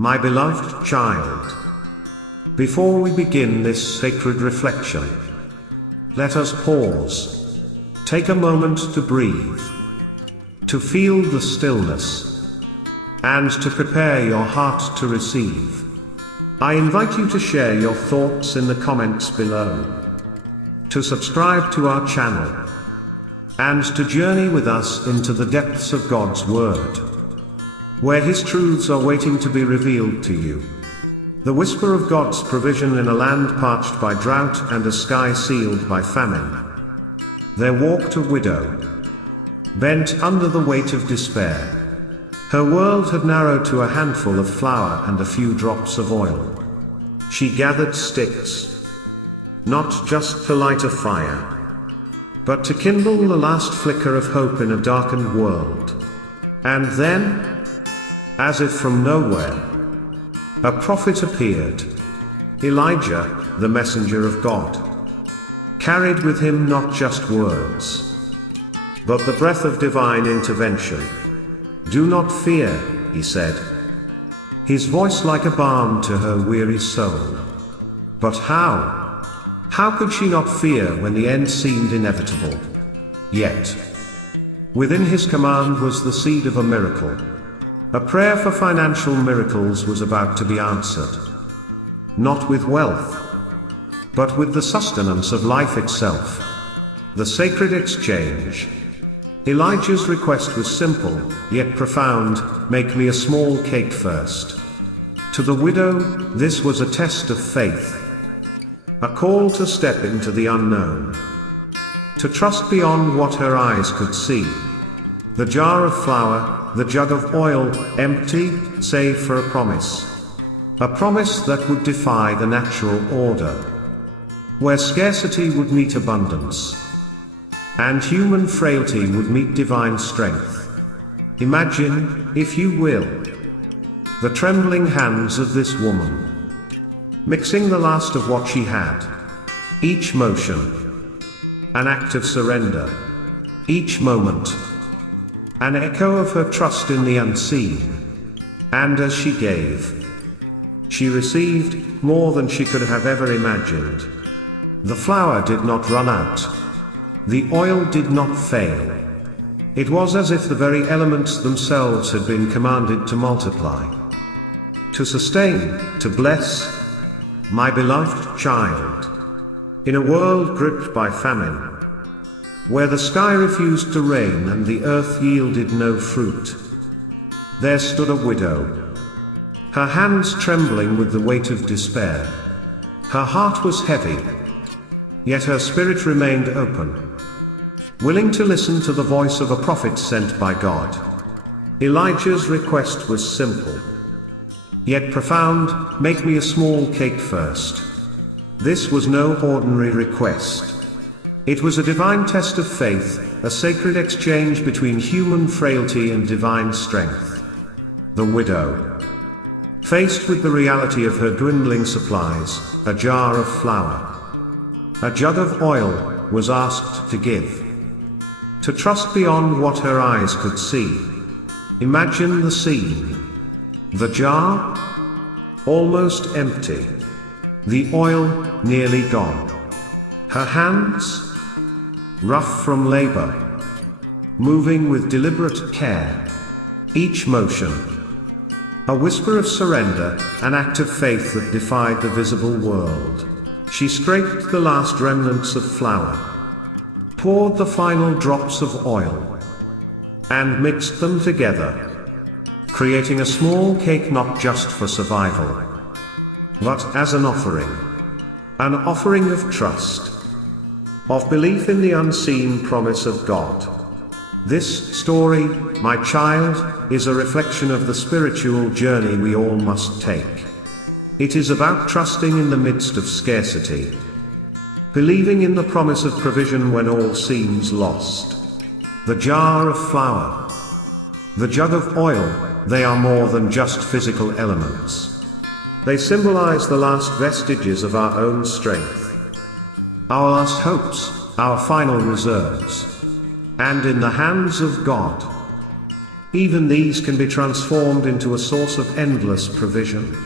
My beloved child, before we begin this sacred reflection, let us pause. Take a moment to breathe, to feel the stillness, and to prepare your heart to receive. I invite you to share your thoughts in the comments below, to subscribe to our channel, and to journey with us into the depths of God's Word, where His truths are waiting to be revealed to you. The whisper of God's provision in a land parched by drought and a sky sealed by famine. There walked a widow, bent under the weight of despair. Her world had narrowed to a handful of flour and a few drops of oil. She gathered sticks, not just to light a fire, but to kindle the last flicker of hope in a darkened world. And then, as if from nowhere, a prophet appeared. Elijah, the messenger of God, carried with him not just words, but the breath of divine intervention. "Do not fear," he said, his voice like a balm to her weary soul. But how? How could she not fear when the end seemed inevitable? Yet, within his command was the seed of a miracle. A prayer for financial miracles was about to be answered. Not with wealth, but with the sustenance of life itself. The sacred exchange. Elijah's request was simple, yet profound: "Make me a small cake first." To the widow, this was a test of faith. A call to step into the unknown. To trust beyond what her eyes could see. The jar of flour, the jug of oil, empty, save for a promise. A promise that would defy the natural order. Where scarcity would meet abundance, and human frailty would meet divine strength. Imagine, if you will, the trembling hands of this woman, mixing the last of what she had. Each motion, an act of surrender. Each moment, an echo of her trust in the unseen. And as she gave, she received more than she could have ever imagined. The flour did not run out. The oil did not fail. It was as if the very elements themselves had been commanded to multiply, to sustain, to bless. My beloved child, in a world gripped by famine, where the sky refused to rain and the earth yielded no fruit, there stood a widow, her hands trembling with the weight of despair. Her heart was heavy, yet her spirit remained open, willing to listen to the voice of a prophet sent by God. Elijah's request was simple, yet profound: "Make me a small cake first." This was no ordinary request. It was a divine test of faith, a sacred exchange between human frailty and divine strength. The widow, faced with the reality of her dwindling supplies, a jar of flour, a jug of oil, was asked to give. To trust beyond what her eyes could see. Imagine the scene. The jar, almost empty. The oil, nearly gone. Her hands, rough from labor, moving with deliberate care. Each motion, a whisper of surrender, an act of faith that defied the visible world. She scraped the last remnants of flour, poured the final drops of oil, and mixed them together, creating a small cake not just for survival, but as an offering of trust, of belief in the unseen promise of God. This story, my child, is a reflection of the spiritual journey we all must take. It is about trusting in the midst of scarcity, believing in the promise of provision when all seems lost. The jar of flour, the jug of oil, they are more than just physical elements. They symbolize the last vestiges of our own strength, our last hopes, our final reserves. And in the hands of God, Even these can be transformed into a source of endless provision.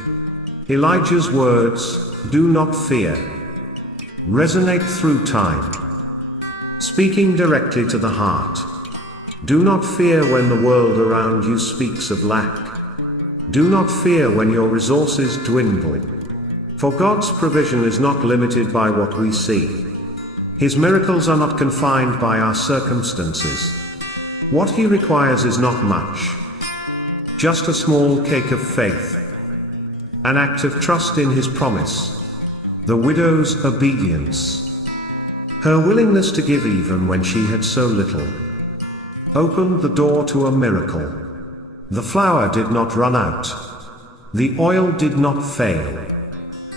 Elijah's words, "Do not fear," resonate through time, speaking directly to the heart. Do not fear when the world around you speaks of lack. Do not fear when your resources dwindle. For God's provision is not limited by what we see. His miracles are not confined by our circumstances. What He requires is not much. Just a small cake of faith. An act of trust in His promise. The widow's obedience. Her willingness to give even when she had so little, opened the door to a miracle. The flour did not run out. The oil did not fail.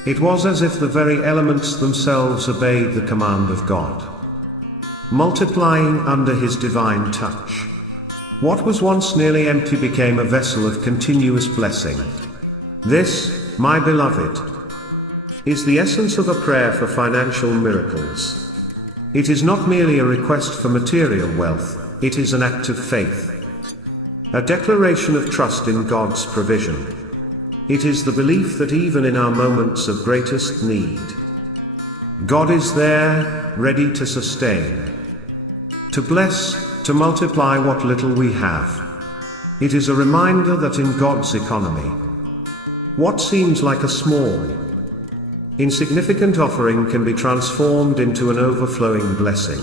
It was as if the very elements themselves obeyed the command of God, multiplying under His divine touch. What was once nearly empty became a vessel of continuous blessing. This, my beloved, is the essence of a prayer for financial miracles. It is not merely a request for material wealth, it is an act of faith. A declaration of trust in God's provision. It is the belief that even in our moments of greatest need, God is there, ready to sustain, to bless, to multiply what little we have. It is a reminder that in God's economy, what seems like a small, insignificant offering can be transformed into an overflowing blessing.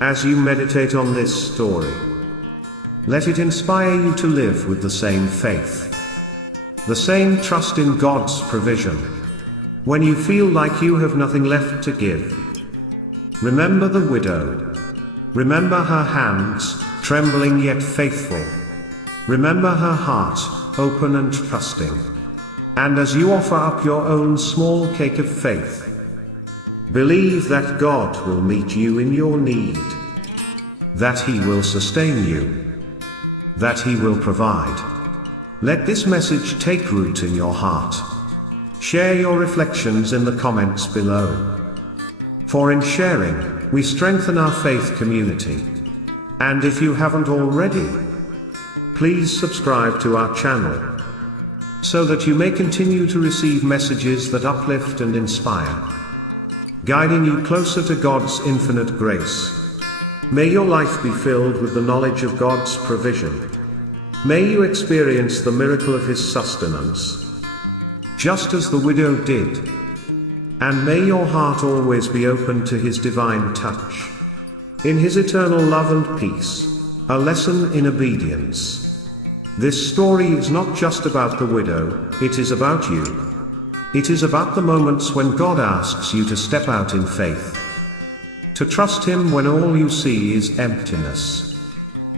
As you meditate on this story, let it inspire you to live with the same faith, the same trust in God's provision. When you feel like you have nothing left to give, remember the widow. Remember her hands, trembling yet faithful. Remember her heart, open and trusting. And as you offer up your own small cake of faith, believe that God will meet you in your need, that He will sustain you, that He will provide. Let this message take root in your heart. Share your reflections in the comments below. For in sharing, we strengthen our faith community. And if you haven't already, please subscribe to our channel, so that you may continue to receive messages that uplift and inspire, guiding you closer to God's infinite grace. May your life be filled with the knowledge of God's provision. May you experience the miracle of His sustenance, just as the widow did. And may your heart always be open to His divine touch. In His eternal love and peace, a lesson in obedience. This story is not just about the widow, it is about you. It is about the moments when God asks you to step out in faith, to trust Him when all you see is emptiness.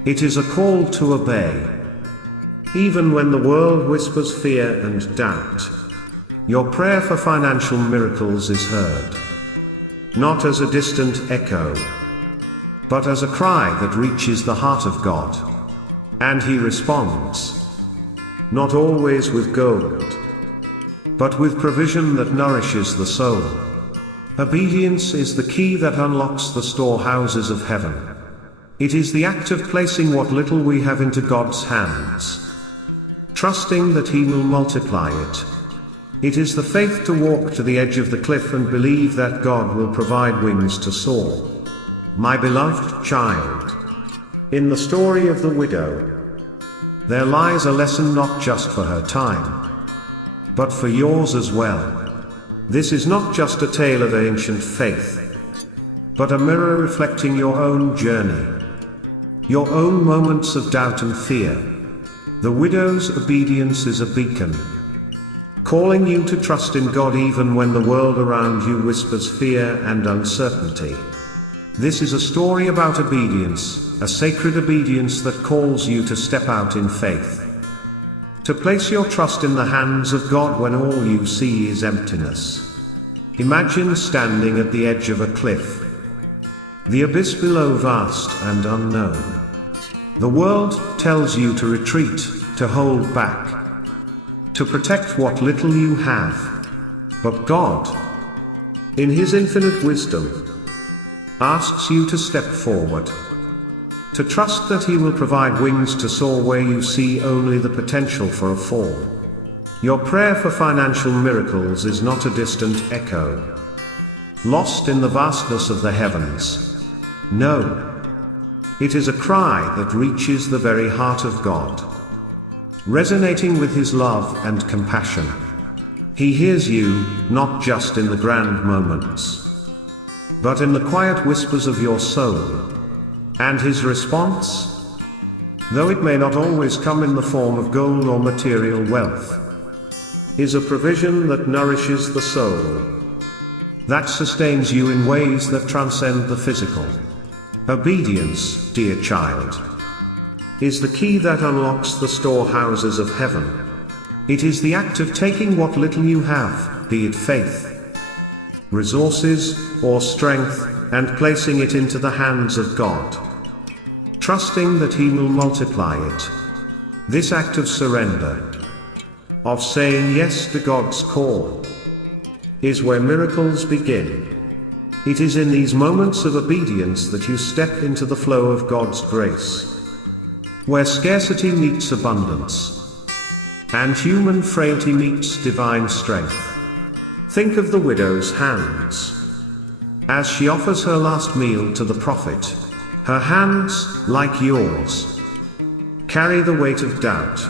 It is a call to obey, even when the world whispers fear and doubt. Your prayer for financial miracles is heard, not as a distant echo, but as a cry that reaches the heart of God. And He responds, not always with gold, but with provision that nourishes the soul. Obedience is the key that unlocks the storehouses of heaven. It is the act of placing what little we have into God's hands, trusting that He will multiply it. It is the faith to walk to the edge of the cliff and believe that God will provide wings to soar. My beloved child, in the story of the widow, there lies a lesson not just for her time, but for yours as well. This is not just a tale of ancient faith, but a mirror reflecting your own journey, your own moments of doubt and fear. The widow's obedience is a beacon, calling you to trust in God even when the world around you whispers fear and uncertainty. This is a story about obedience, a sacred obedience that calls you to step out in faith, to place your trust in the hands of God when all you see is emptiness. Imagine standing at the edge of a cliff, the abyss below vast and unknown. The world tells you to retreat, to hold back, to protect what little you have. But God, in His infinite wisdom, asks you to step forward, To trust that He will provide wings to soar where you see only the potential for a fall. Your prayer for financial miracles is not a distant echo, lost in the vastness of the heavens. No. It is a cry that reaches the very heart of God, resonating with His love and compassion. He hears you, not just in the grand moments, but in the quiet whispers of your soul. And His response? Though it may not always come in the form of gold or material wealth, is a provision that nourishes the soul, that sustains you in ways that transcend the physical. Obedience, dear child, is the key that unlocks the storehouses of heaven. It is the act of taking what little you have, be it faith, resources, or strength, and placing it into the hands of God, trusting that He will multiply it. This act of surrender, of saying yes to God's call, is where miracles begin. It is in these moments of obedience that you step into the flow of God's grace, where scarcity meets abundance, and human frailty meets divine strength. Think of the widow's hands as she offers her last meal to the prophet. Her hands, like yours, carry the weight of doubt,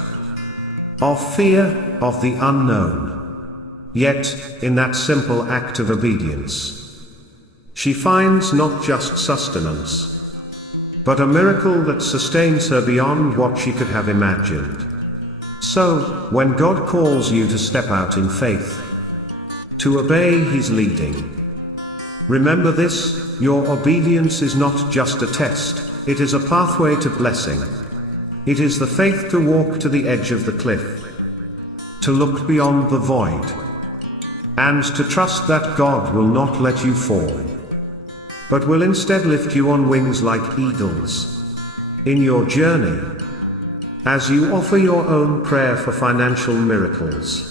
of fear, of the unknown. Yet, in that simple act of obedience, she finds not just sustenance, but a miracle that sustains her beyond what she could have imagined. So, when God calls you to step out in faith, to obey His leading, remember this: your obedience is not just a test, it is a pathway to blessing. It is the faith to walk to the edge of the cliff, to look beyond the void, and to trust that God will not let you fall, but will instead lift you on wings like eagles. In your journey, as you offer your own prayer for financial miracles,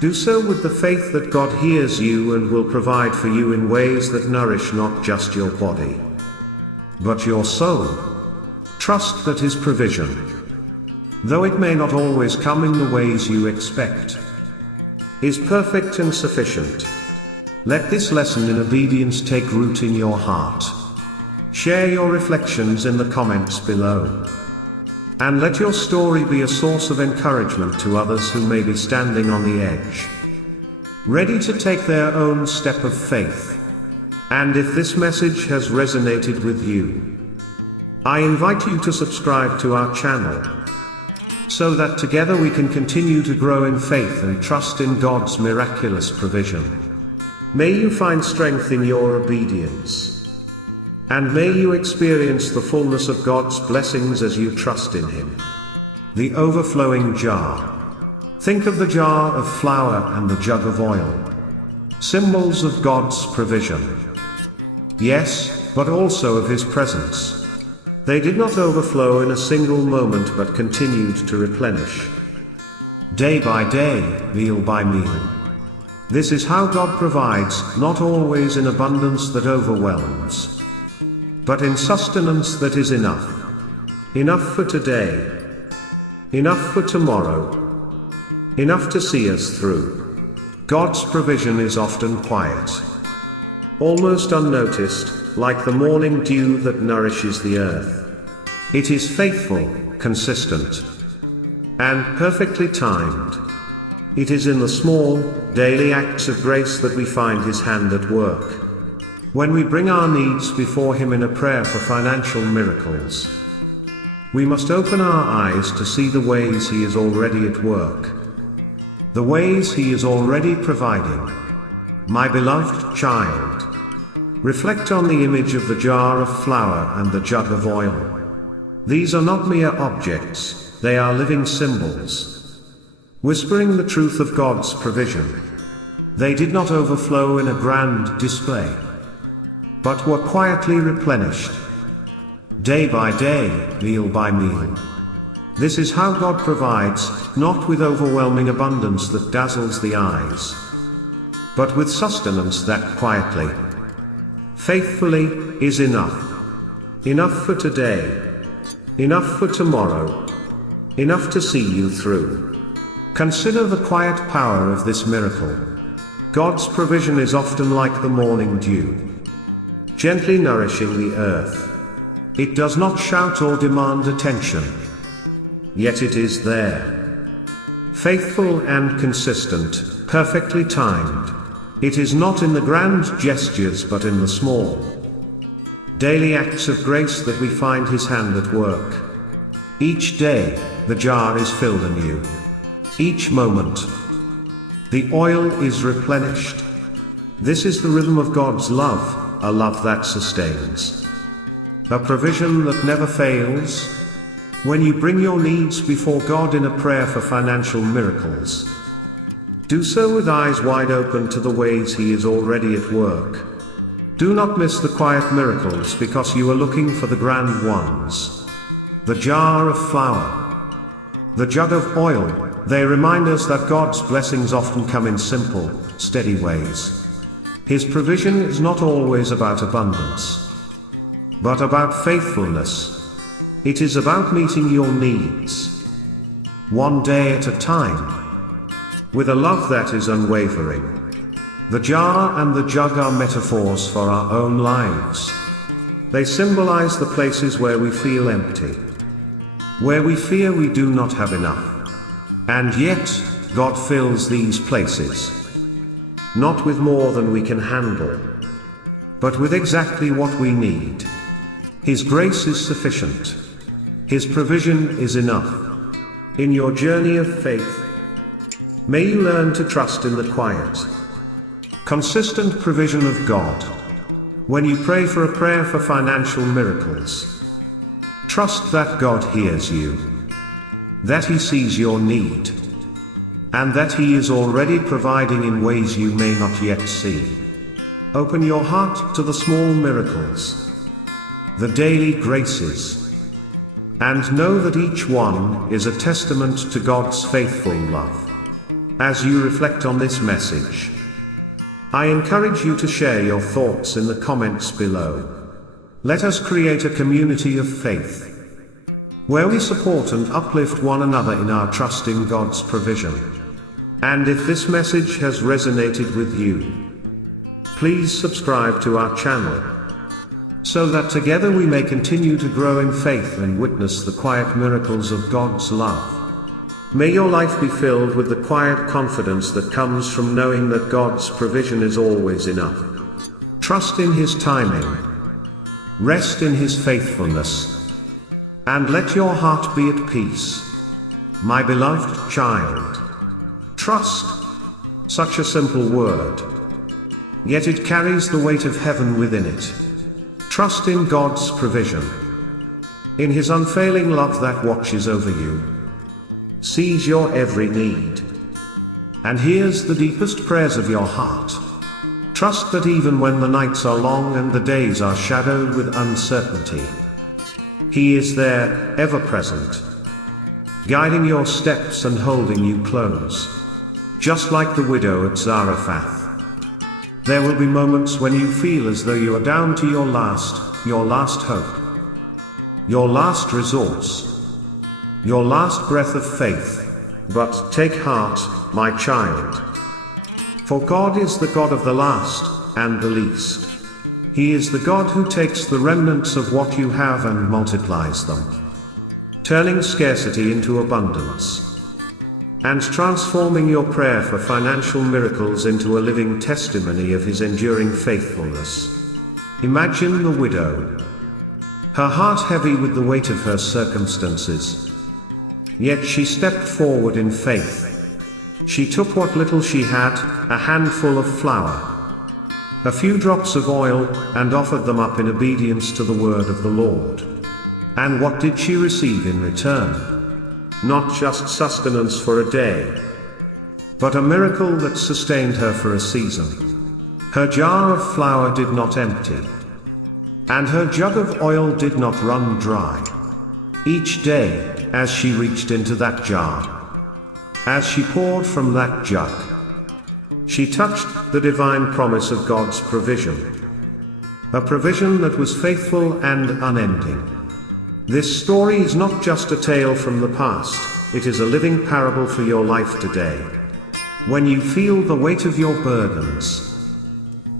do so with the faith that God hears you and will provide for you in ways that nourish not just your body, but your soul. Trust that His provision, though it may not always come in the ways you expect, is perfect and sufficient. Let this lesson in obedience take root in your heart. Share your reflections in the comments below, and let your story be a source of encouragement to others who may be standing on the edge, ready to take their own step of faith. And if this message has resonated with you, I invite you to subscribe to our channel, so that together we can continue to grow in faith and trust in God's miraculous provision. May you find strength in your obedience, and may you experience the fullness of God's blessings as you trust in Him. The overflowing jar. Think of the jar of flour and the jug of oil, symbols of God's provision. Yes, but also of His presence. They did not overflow in a single moment but continued to replenish, day by day, meal by meal. This is how God provides, not always in abundance that overwhelms, but in sustenance that is enough. Enough for today, enough for tomorrow, enough to see us through. God's provision is often quiet, almost unnoticed, like the morning dew that nourishes the earth. It is faithful, consistent, and perfectly timed. It is in the small, daily acts of grace that we find His hand at work. When we bring our needs before Him in a prayer for financial miracles, we must open our eyes to see the ways He is already at work, the ways He is already providing. My beloved child, reflect on the image of the jar of flour and the jug of oil. These are not mere objects, they are living symbols, whispering the truth of God's provision. They did not overflow in a grand display, but were quietly replenished, day by day, meal by meal. This is how God provides, not with overwhelming abundance that dazzles the eyes, but with sustenance that quietly, faithfully, is enough. enough for today, enough for tomorrow, enough to see you through. Consider the quiet power of this miracle. God's provision is often like the morning dew, gently nourishing the earth. It does not shout or demand attention, yet it is there. Faithful and consistent, perfectly timed. It is not in the grand gestures but in the small, daily acts of grace that we find His hand at work. Each day, the jar is filled anew. Each moment, the oil is replenished. This is the rhythm of God's love, a love that sustains, a provision that never fails. When you bring your needs before God in a prayer for financial miracles, do so with eyes wide open to the ways He is already at work. Do not miss the quiet miracles because you are looking for the grand ones. The jar of flour, the jug of oil, they remind us that God's blessings often come in simple, steady ways. His provision is not always about abundance, but about faithfulness. It is about meeting your needs, one day at a time, with a love that is unwavering. The jar and the jug are metaphors for our own lives. They symbolize the places where we feel empty, where we fear we do not have enough. And yet, God fills these places, not with more than we can handle, but with exactly what we need. His grace is sufficient. His provision is enough. In your journey of faith, may you learn to trust in the quiet, consistent provision of God. When you pray for a prayer for financial miracles, trust that God hears you, that He sees your need, and that He is already providing in ways you may not yet see. Open your heart to the small miracles, the daily graces, and know that each one is a testament to God's faithful love. As you reflect on this message, I encourage you to share your thoughts in the comments below. Let us create a community of faith, where we support and uplift one another in our trust in God's provision. And if this message has resonated with you, please subscribe to our channel, so that together we may continue to grow in faith and witness the quiet miracles of God's love. May your life be filled with the quiet confidence that comes from knowing that God's provision is always enough. Trust in His timing, rest in His faithfulness, and let your heart be at peace. My beloved child, trust, such a simple word, yet it carries the weight of heaven within it. Trust in God's provision, in His unfailing love that watches over you, sees your every need, and hears the deepest prayers of your heart. Trust that even when the nights are long and the days are shadowed with uncertainty, He is there, ever present, guiding your steps and holding you close. Just like the widow at Zarephath, there will be moments when you feel as though you are down to your last hope, your last resource, your last breath of faith. But take heart, my child, for God is the God of the last and the least. He is the God who takes the remnants of what you have and multiplies them, turning scarcity into abundance, and transforming your prayer for financial miracles into a living testimony of His enduring faithfulness. Imagine the widow, her heart heavy with the weight of her circumstances. Yet she stepped forward in faith. She took what little she had, a handful of flour, a few drops of oil, and offered them up in obedience to the word of the Lord. And what did she receive in return? Not just sustenance for a day, but a miracle that sustained her for a season. Her jar of flour did not empty, and her jug of oil did not run dry. Each day, as she reached into that jar, as she poured from that jug, she touched the divine promise of God's provision. a provision that was faithful and unending. This story is not just a tale from the past, it is a living parable for your life today. When you feel the weight of your burdens,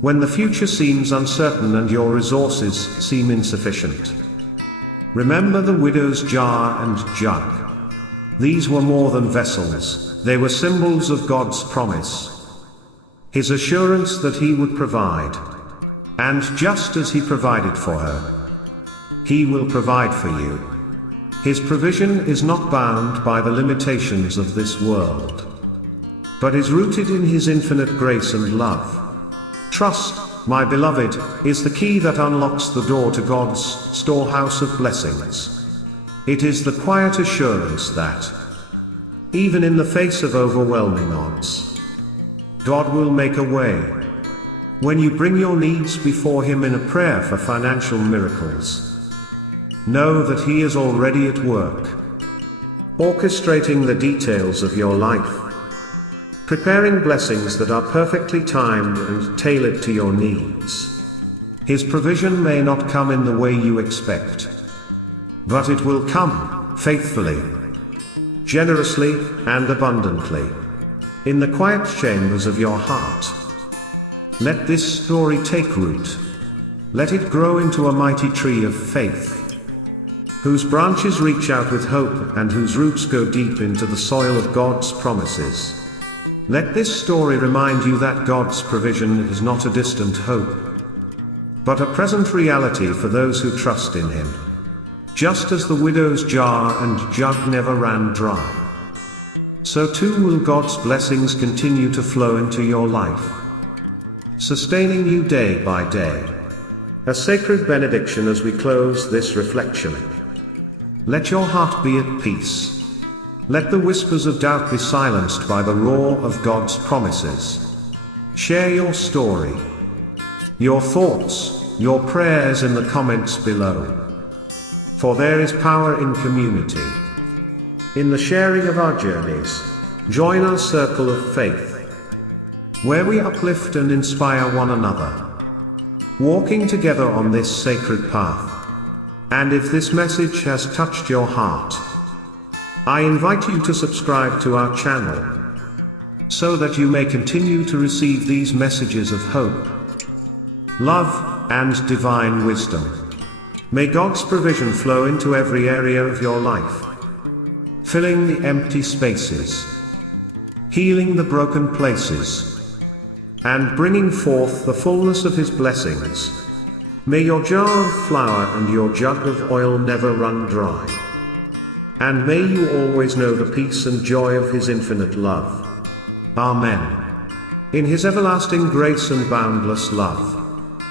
when the future seems uncertain and your resources seem insufficient, remember the widow's jar and jug. These were more than vessels, they were symbols of God's promise, His assurance that He would provide. And just as He provided for her, He will provide for you. His provision is not bound by the limitations of this world, but is rooted in His infinite grace and love. Trust, my beloved, is the key that unlocks the door to God's storehouse of blessings. It is the quiet assurance that, even in the face of overwhelming odds, God will make a way. When you bring your needs before Him in a prayer for financial miracles, know that He is already at work, orchestrating the details of your life, preparing blessings that are perfectly timed and tailored to your needs. His provision may not come in the way you expect, but it will come faithfully, generously, and abundantly, in the quiet chambers of your heart. Let this story take root. Let it grow into a mighty tree of faith, whose branches reach out with hope and whose roots go deep into the soil of God's promises. Let this story remind you that God's provision is not a distant hope, but a present reality for those who trust in Him. Just as the widow's jar and jug never ran dry, so too will God's blessings continue to flow into your life, sustaining you day by day. A sacred benediction as we close this reflection. Let your heart be at peace. Let the whispers of doubt be silenced by the roar of God's promises. Share your story, your thoughts, your prayers in the comments below. For there is power in community. In the sharing of our journeys, join our circle of faith, where we uplift and inspire one another, walking together on this sacred path. And if this message has touched your heart, I invite you to subscribe to our channel, so that you may continue to receive these messages of hope, love, and divine wisdom. May God's provision flow into every area of your life, filling the empty spaces, healing the broken places, and bringing forth the fullness of His blessings. May your jar of flour and your jug of oil never run dry. And may you always know the peace and joy of His infinite love. Amen. In His everlasting grace and boundless love.